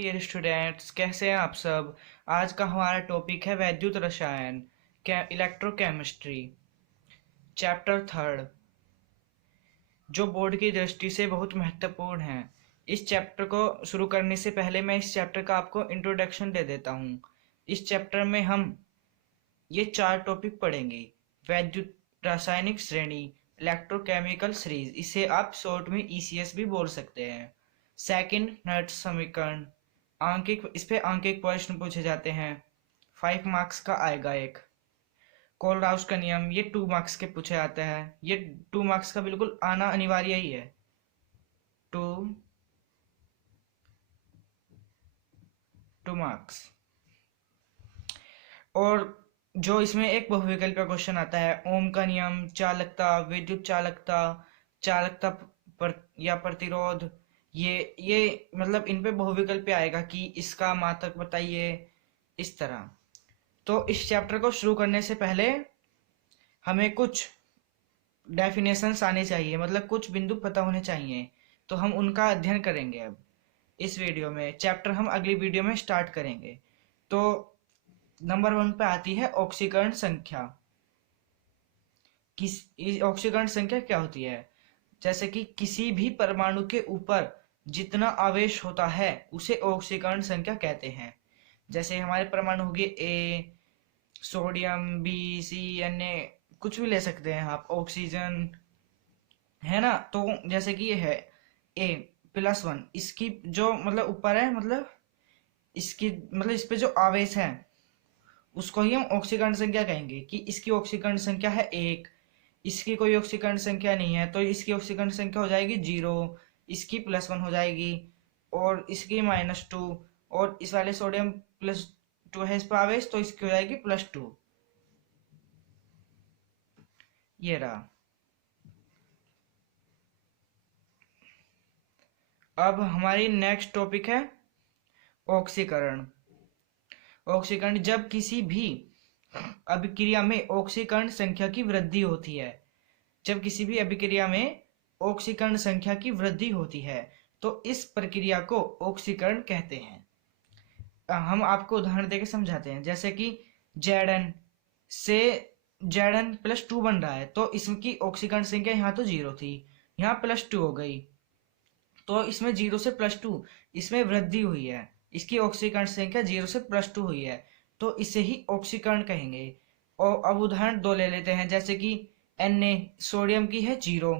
Dear students, कैसे हैं आप सब। आज का हमारा टॉपिक है वैद्युत रसायन, इलेक्ट्रोकेमिस्ट्री, चैप्टर थर्ड, जो बोर्ड की दृष्टि से बहुत महत्वपूर्ण है। इस चैप्टर को शुरू करने से पहले मैं इस चैप्टर का आपको इंट्रोडक्शन दे देता हूँ। इस चैप्टर में हम ये 4 टॉपिक पढ़ेंगे। वैद्युत रासायनिक श्रेणी, इलेक्ट्रोकेमिकल सीरीज, इसे आप शॉर्ट में ईसीएस भी बोल सकते हैं। सेकंड, नट समीकरण, आंकिक, इस पे आंकिक प्रश्न पूछे जाते हैं। 5 मार्क्स का आएगा एक। कोलराउस का नियम, ये 2 मार्क्स के पूछे जाते हैं। ये 2 मार्क्स का बिल्कुल आना अनिवार्य ही है। 2 मार्क्स। और जो इसमें एक बहुविकल्पीय क्वेश्चन आता है, ओम का नियम, चालकता, विद्युत चालकता, चालकता या प्रतिरोध, ये मतलब इन पे बहुविकल्पीय आएगा कि इसका मात्रक बताइए, इस तरह। तो इस चैप्टर को शुरू करने से पहले हमें कुछ डेफिनेशंस आने चाहिए, मतलब कुछ बिंदु पता होने चाहिए। तो हम उनका अध्ययन करेंगे अब इस वीडियो में। चैप्टर हम अगली वीडियो में स्टार्ट करेंगे। तो नंबर 1 पे आती है ऑक्सीकरण संख्या। ऑक्सीकरण संख्या क्या होती है? जैसे कि किसी भी परमाणु के ऊपर जितना आवेश होता है उसे ऑक्सीकरण संख्या कहते हैं। जैसे हमारे परमाणु हो गए ए, सोडियम, बी, सी, एन, ए, कुछ भी ले सकते हैं आप, ऑक्सीजन, है ना। तो जैसे कि ये है A+1, इसकी जो मतलब ऊपर है, मतलब इसकी मतलब इस पे जो आवेश है उसको ही हम ऑक्सीकरण संख्या कहेंगे कि इसकी ऑक्सीकरण संख्या है 1। इसकी कोई ऑक्सीकरण संख्या नहीं है तो इसकी ऑक्सीकरण संख्या हो जाएगी 0, इसकी +1 हो जाएगी, और इसकी -2, और इस वाले सोडियम +2 है इस पर आवेश, तो इसकी हो जाएगी +2। ये रहा। अब हमारी नेक्स्ट टॉपिक है ऑक्सीकरण। ऑक्सीकरण, जब किसी भी अभिक्रिया में ऑक्सीकरण संख्या की वृद्धि होती है, जब किसी भी अभिक्रिया में ऑक्सीकरण संख्या की वृद्धि होती है तो इस प्रक्रिया को ऑक्सीकरण कहते हैं। हम आपको उदाहरण देकर समझाते हैं। जैसे कि Zn से Zn+2 बन रहा है, तो इसकी ऑक्सीकरण संख्या यहाँ तो 0 थी, यहाँ +2 हो गई, तो इसमें 0 से +2 इसमें वृद्धि हुई है, इसकी ऑक्सीकरण संख्या 0 से +2 हुई है, तो इसे ही ऑक्सीकरण कहेंगे। और अब उदाहरण 2 ले लेते हैं। जैसे कि Na, सोडियम की है 0,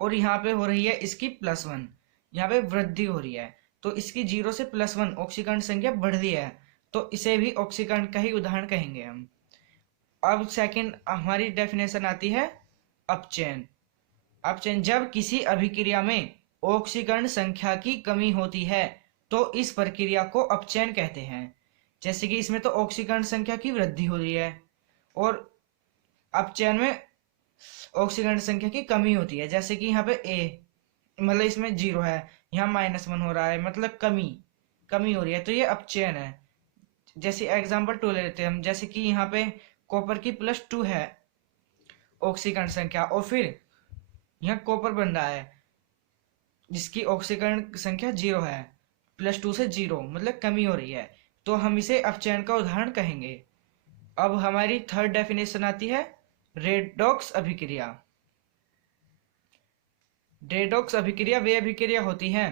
और यहाँ पे हो रही है इसकी +1, यहाँ पे वृद्धि हो रही है, तो इसकी 0 से +1 ऑक्सीकरण संख्या बढ़ रही है, तो इसे भी ऑक्सीकरण का ही उदाहरण कहेंगे हम। अब सेकंड हमारी डेफिनेशन आती है अपचयन। अपचयन, जब किसी अभिक्रिया में ऑक्सीकरण संख्या की कमी होती है तो इस प्रक्रिया को अपचयन कहते हैं। जैसे कि इसमें तो ऑक्सीकरण संख्या की वृद्धि हो रही है और अपचयन में ऑक्सीकरण संख्या की कमी होती है। जैसे कि यहाँ पे ए, मतलब इसमें 0 है, यहाँ -1 हो रहा है, मतलब कमी हो रही है, तो ये अपचयन है। जैसे एग्जाम्पल 2 ले लेते हैं हम। जैसे कि यहाँ पे कॉपर की +2 है ऑक्सीकरण संख्या, और फिर यहाँ कॉपर बन रहा है जिसकी ऑक्सीकरण संख्या 0 है, +2 से 0, मतलब कमी हो रही है, तो हम इसे अपचयन का उदाहरण कहेंगे। अब हमारी थर्ड डेफिनेशन आती है रेडॉक्स अभिक्रिया। रेडॉक्स अभिक्रिया वे अभिक्रिया होती हैं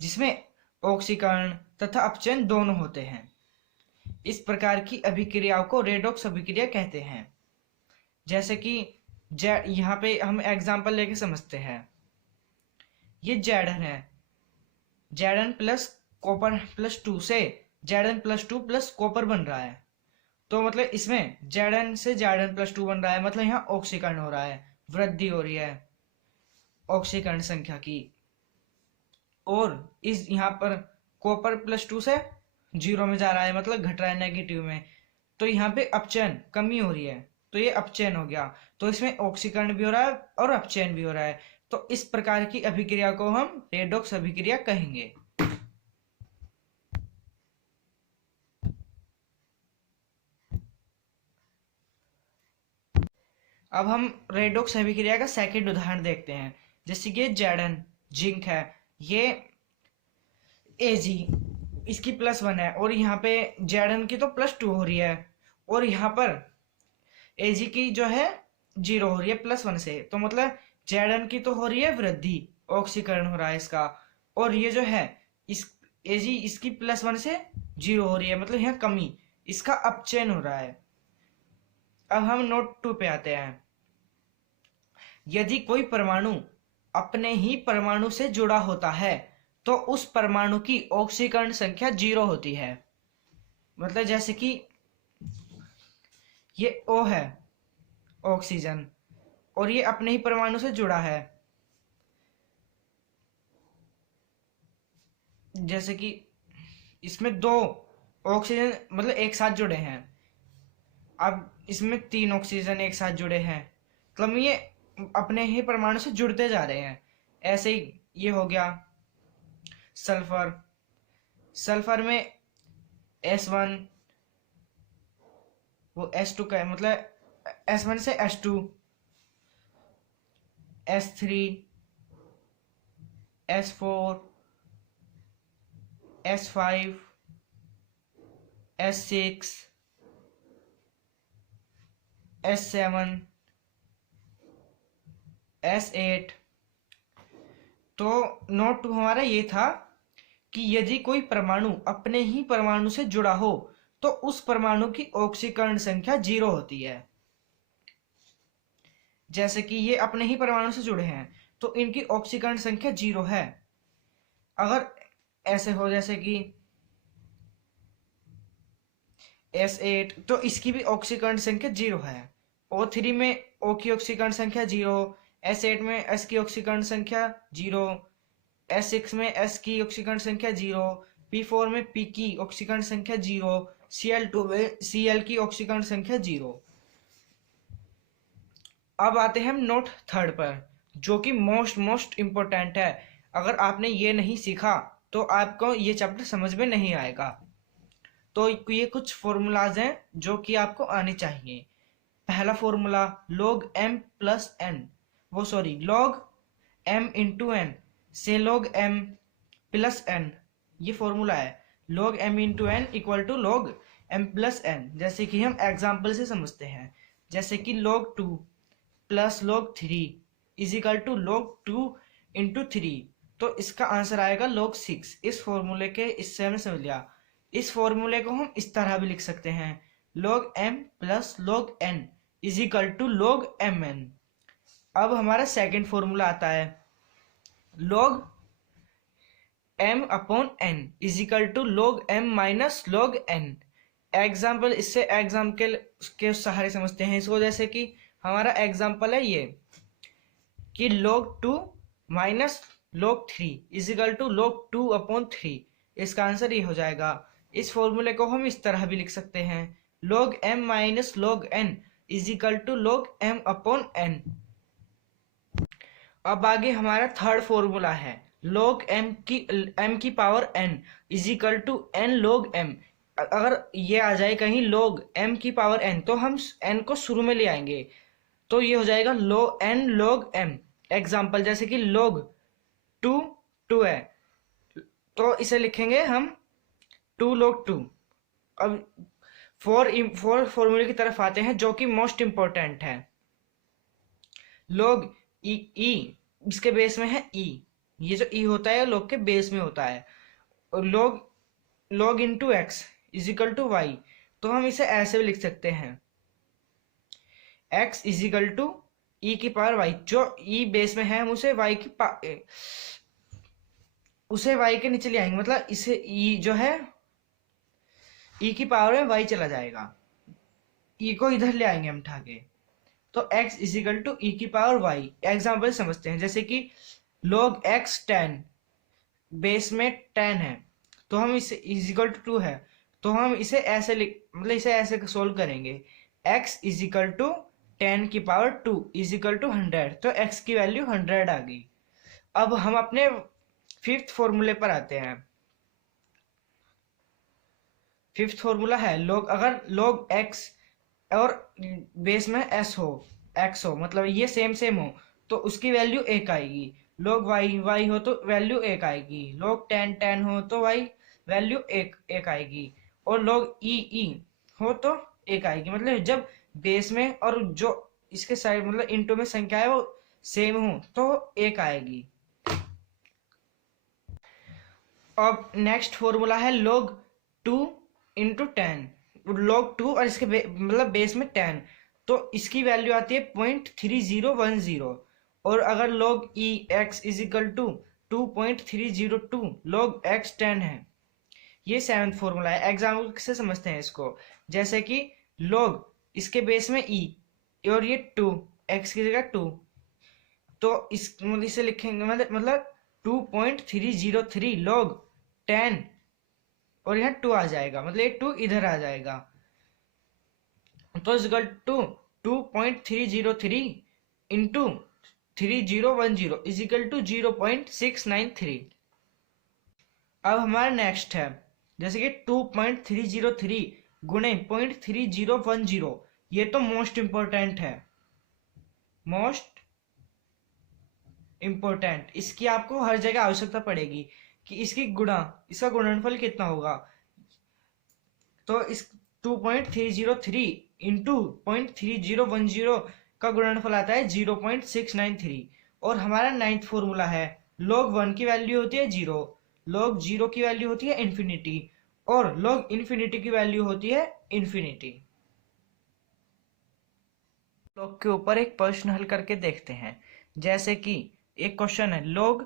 जिसमें ऑक्सीकरण तथा अपचयन दोनों होते हैं। इस प्रकार की अभिक्रियाओं को रेडॉक्स अभिक्रिया कहते हैं। जैसे कि यहाँ पे हम एग्जांपल लेके समझते हैं। ये Zn है, Zn प्लस कॉपर +2 से Zn+2 प्लस कॉपर बन रहा है, तो मतलब इसमें Zn से Zn+2 बन रहा है, मतलब यहाँ ऑक्सीकरण हो रहा है, वृद्धि हो रही है ऑक्सीकरण संख्या की। और इस यहाँ पर कॉपर +2 से 0 में जा रहा है, मतलब घट रहा है नेगेटिव में, तो यहाँ पे अपचयन, कमी हो रही है, तो ये अपचयन हो गया। तो इसमें ऑक्सीकरण भी हो रहा है और अपचयन भी हो रहा है, तो इस प्रकार की अभिक्रिया को हम रेडॉक्स अभिक्रिया कहेंगे। अब हम रेडॉक्स अभिक्रिया का सेकंड उदाहरण देखते हैं। जैसे कि Zn जिंक है, ये Ag इसकी +1 है और यहाँ पे Zn की तो +2 हो रही है, और यहाँ पर Ag की जो है 0 हो रही है +1 से, तो मतलब Zn की तो हो रही है वृद्धि, ऑक्सीकरण हो रहा है इसका, और ये जो है इस Ag इसकी +1 से 0 हो रही है, मतलब यहाँ कमी, इसका अपचयन हो रहा है। अब हम नोट 2 पे आते हैं। यदि कोई परमाणु अपने ही परमाणु से जुड़ा होता है तो उस परमाणु की ऑक्सीकरण संख्या 0 होती है। मतलब जैसे कि ये O है, ऑक्सीजन, और ये अपने ही परमाणु से जुड़ा है, जैसे कि इसमें 2 ऑक्सीजन मतलब एक साथ जुड़े हैं, अब इसमें 3 ऑक्सीजन एक साथ जुड़े हैं, मतलब ये अपने ही परमाणु से जुड़ते जा रहे हैं। ऐसे ही ये हो गया सल्फर, सल्फर में S1 वो S2 का है, मतलब S1 से S2, S3, S4, S5, S6, S7, S8। तो नोट 2 हमारा ये था कि यदि कोई परमाणु अपने ही परमाणु से जुड़ा हो तो उस परमाणु की ऑक्सीकरण संख्या 0 होती है। जैसे कि ये अपने ही परमाणु से जुड़े हैं तो इनकी ऑक्सीकरण संख्या 0 है। अगर ऐसे हो जैसे कि S8 तो इसकी भी ऑक्सीकरण संख्या 0 है। O3 में O की ऑक्सीकरण संख्या 0, S8 में S की ऑक्सीकरण संख्या 0, S6 में S की ऑक्सीकरण संख्या 0, P4 में P की ऑक्सीकरण संख्या 0, Cl2 में Cl की ऑक्सीकरण संख्या 0। अब आते हैं हम नोट 3 पर, जो कि मोस्ट इंपॉर्टेंट है। अगर आपने ये नहीं सीखा तो आपको ये चैप्टर समझ में नहीं आएगा। तो ये कुछ फॉर्मूलाज हैं जो कि आपको आने चाहिए। पहला formula log m plus n, वो sorry log m into n से log m प्लस n, ये फॉर्मूला है। log m into n equal to log m plus n। जैसे कि हम एग्जाम्पल से समझते हैं, जैसे कि log 2 plus log 3 is equal to log 2 into 3, तो इसका आंसर आएगा log 6। इस फॉर्मूले के इससे हमने समझ लिया। इस फॉर्मूले को हम इस तरह भी लिख सकते हैं, log m plus log n is equal to log mn। अब हमारा सेकंड फॉर्मूला आता है, log m upon n is equal to log m minus log n। Example, इससे एग्जाम्पल के सहारे समझते हैं इसको। जैसे कि हमारा एग्जाम्पल है ये कि log 2 minus log 3 is equal to log 2 upon 3, इसका आंसर ये हो जाएगा। इस फॉर्मूले को हम इस तरह भी लिख सकते हैं, log m minus log n is equal to log m upon n। अब आगे हमारा थर्ड फॉर्मूला है, log m की power n is equal to n log m। अगर ये आ जाए कहीं log m की पावर n तो हम n को शुरू में ले आएंगे, तो ये हो जाएगा n log m। एग्जाम्पल जैसे कि log 2 है तो इसे लिखेंगे हम 2 log 2। अब फोर फॉर्मूले की तरफ आते हैं जो कि मोस्ट इंपॉर्टेंट है। log e इसके बेस में है e, ये जो e होता है log के बेस में होता है, और log into x is equal to y, तो हम इसे ऐसे भी लिख सकते हैं, x इज इक्वल टू ई की पावर y। जो e बेस में है हम उसे y के नीचे ले आएंगे, मतलब इसे e जो है e की पावर में y चला जाएगा, e को इधर ले आएंगे हम उठा के, तो x इज इक्वल टू ई की पावर y। एग्जाम्पल समझते हैं, जैसे कि log x 10 बेस में 10 है तो हम इसे इज इक्वल टू 2 है, तो हम इसे ऐसे मतलब इसे ऐसे सोल्व करेंगे, x इज इक्वल टू 10 की पावर 2 इज इक्वल टू 100, तो x की वैल्यू 100 आ गई। अब हम अपने फिफ्थ फॉर्मूले पर आते हैं। फिफ्थ फॉर्मूला है अगर log x और बेस में x हो, मतलब ये सेम हो तो उसकी वैल्यू 1 आएगी। log y हो तो वैल्यू 1 आएगी, log tan हो तो y वैल्यू 1 आएगी, और log e हो तो 1 आएगी। मतलब जब बेस में और जो इसके साइड मतलब इनटू में संख्या है वो सेम हो तो 1 आएगी। अब नेक्स्ट फॉर्मूला है log 2 इंटू 10। log 2 और इसके मतलब बेस में 10, तो इसकी वैल्यू आती है 0.3010। और अगर log e x is equal to 2.302 log x 10 है। ये 7th फॉर्मूला है। एग्जाम्पल से समझते हैं इसको, जैसे कि log इसके बेस में e और ये 2 x की जगह 2, तो इसे लिखेंगे मतलब 2.303 log 10 और यहाँ 2 आ जाएगा, मतलब ये 2 इधर आ जाएगा, तो equal to 2.303 into 3010 is equal to 0.693। अब हमारा नेक्स्ट है, जैसे कि 2.303 गुणे 0.3010, ये तो मोस्ट इंपॉर्टेंट है, मोस्ट इंपॉर्टेंट। इसकी आपको हर जगह आवश्यकता पड़ेगी कि इसका गुणनफल कितना होगा। तो इस 2.303 इंटू 0.3010 का गुणनफल आता है 0.693। और हमारा 9th फॉर्मूला है, log 1 की वैल्यू होती है 0, log 0 की वैल्यू होती है इन्फिनिटी, और log इन्फिनिटी की वैल्यू होती है इन्फिनिटी। log के ऊपर एक प्रश्न हल करके देखते हैं। जैसे कि एक क्वेश्चन है, log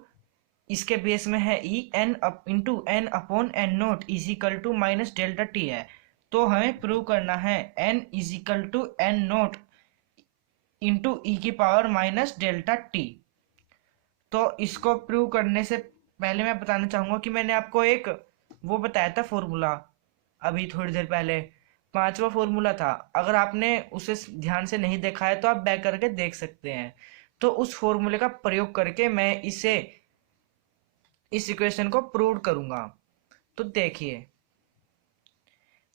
इसके बेस में है ई N into N upon N naught is equal to minus delta T है। तो हमें प्रूव करना है N is equal to N naught into E की पावर माइनस डेल्टा टी। तो इसको प्रूव करने से पहले मैं बताना चाहूंगा कि मैंने आपको एक वो बताया था फॉर्मूला अभी थोड़ी देर पहले, 5वां फॉर्मूला था। अगर आपने उसे ध्यान से नहीं देखा है तो आप बैक करके देख सकते हैं। तो उस फॉर्मूले का प्रयोग करके मैं इस इक्वेशन को प्रूव करूंगा। तो देखिए,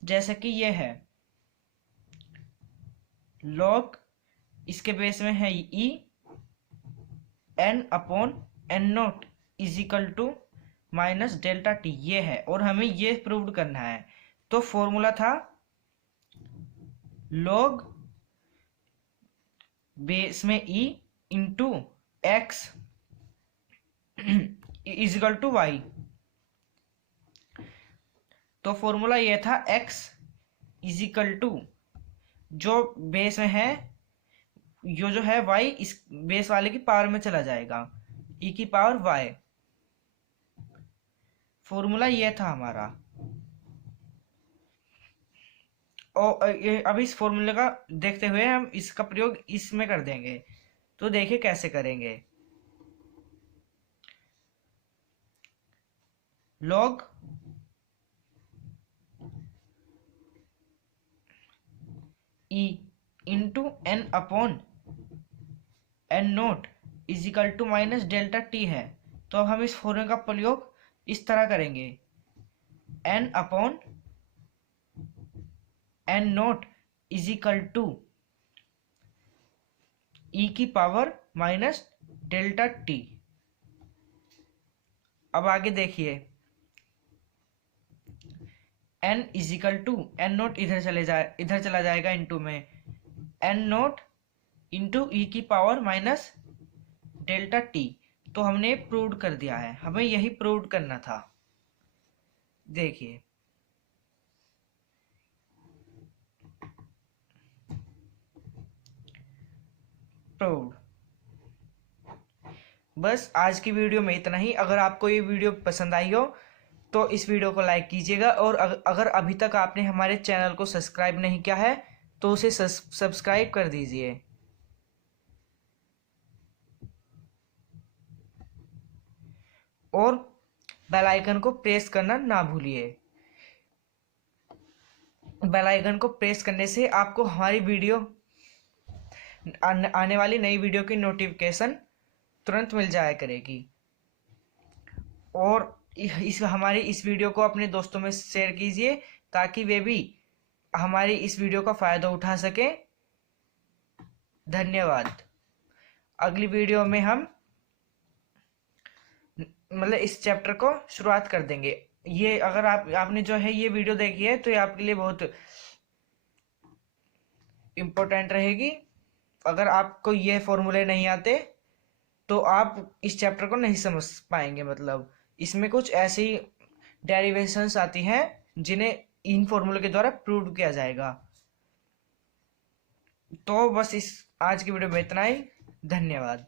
जैसा कि ये है, log इसके बेस में है ई n upon N naught is equal to minus delta t, ये है, और हमें ये प्रूव करना है। तो फॉर्मूला था log बेस में e into x is equal to y. तो फॉर्मूला ये था x इज इक्वल टू जो बेस में है जो है y इस बेस वाले की पावर में चला जाएगा, e की पावर y। फॉर्मूला ये था हमारा। और अब इस फॉर्मूले का देखते हुए हम इसका प्रयोग इसमें कर देंगे। तो देखिए कैसे करेंगे। log e into N upon N naught is equal to minus delta T है। तो अब हम इस फॉर्मूले का प्रयोग इस तरह करेंगे, N upon N naught is equal to ई की पावर माइनस डेल्टा टी। अब आगे देखिए, n is equal to N naught इधर चला जाएगा इंटू में एन नोट इंटू ई की पावर माइनस डेल्टा टी। तो हमने प्रूव कर दिया है, हमें यही प्रूव करना था। देखिए, प्रूव। बस आज की वीडियो में इतना ही। अगर आपको ये वीडियो पसंद आई हो तो इस वीडियो को लाइक कीजिएगा, और अगर अभी तक आपने हमारे चैनल को सब्सक्राइब नहीं किया है तो उसे सब्सक्राइब कर दीजिए। और बेल आइकन को प्रेस करना ना भूलिए। बेल आइकन को प्रेस करने से आपको हमारी वीडियो आने वाली नई वीडियो की नोटिफिकेशन तुरंत मिल जाया करेगी। और हमारी इस वीडियो को अपने दोस्तों में शेयर कीजिए ताकि वे भी हमारी इस वीडियो का फायदा उठा सके। धन्यवाद। अगली वीडियो में हम मतलब इस चैप्टर को शुरुआत कर देंगे। ये अगर आपने जो है ये वीडियो देखी है तो ये आपके लिए बहुत इम्पोर्टेंट रहेगी। अगर आपको ये फॉर्मूले नहीं आते तो आप इस चैप्टर को नहीं समझ पाएंगे। मतलब इसमें कुछ ऐसी डेरिवेशंस आती हैं जिन्हें इन फॉर्मूले के द्वारा प्रूव किया जाएगा। तो बस इस आज की वीडियो में इतना ही। धन्यवाद।